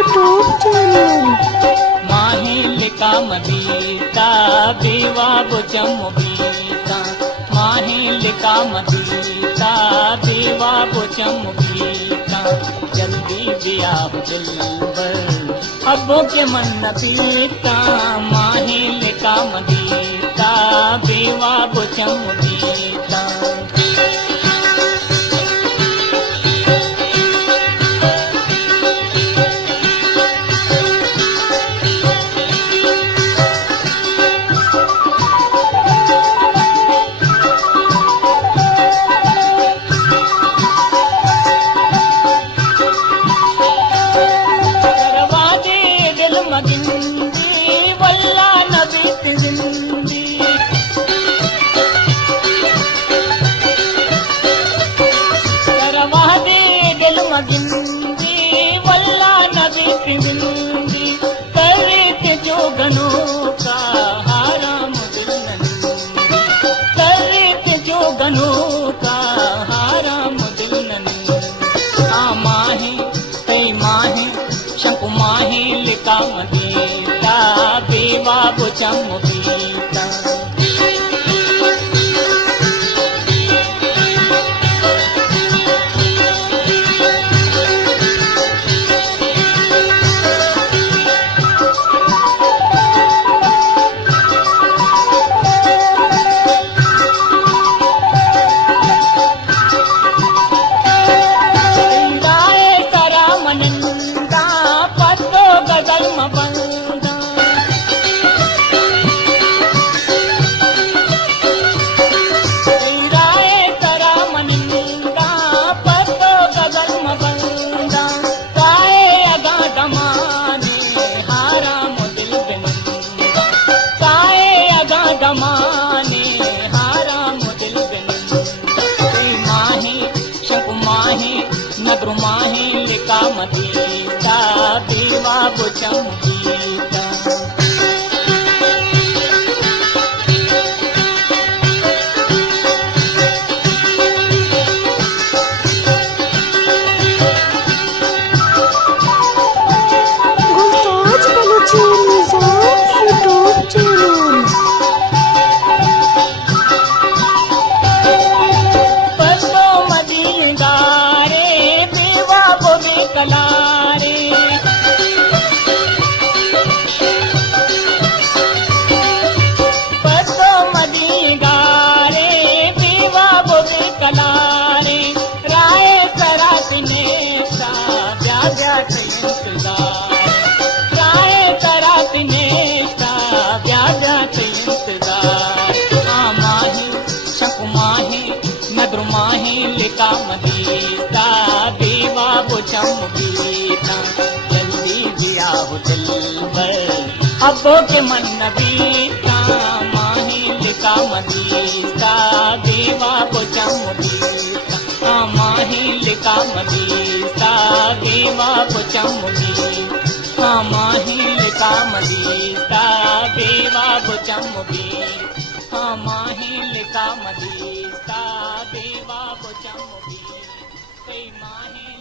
YouTube channel माहिलिका मदीता देवा बुचम बीता माहिलिका मदीता देवा बुचम बीता जल्दी ब्याह दिलबर अब्बों के मन न पीता माहिलिका मदीता देवा बुचम बीता जिंदी वल्ला नबी की जिंदी करवा दे दिल मगिंदी वल्ला नबी की जिंदी करे के जो गनों का हाराम दिल नंदी करे के जो गनों का हाराम दिल नंदी आ माहे कई माहे शंकु माहे लिका मदीता बेवा बुचम बीता माने हाराम दिल माहे शंकु माहे नगरु माहे लिका मदीता देवा बुचम बीता गुलताज बलूची निज़ाम यूट्यूब चैनल कलारे पतो मदी गारे पीवा बोबे कलारे राय सरात ने सा ब्याजा इंतजार राय सरात ने सा ब्याजा इंतजार आ माहे शंकु माहे नद्र माहे लिका मदीता देवा बुचम बीता जल्दी ब्याह दिलबर अब्बों के मन न बीता माहे लिका मदीता देवा बुचम बीता माहे लिका मदीता देवा बुचम बीता माहे लिका मदीता देवा बुचम बीता माहे लिका मदीता देवा बुचम बीता माहे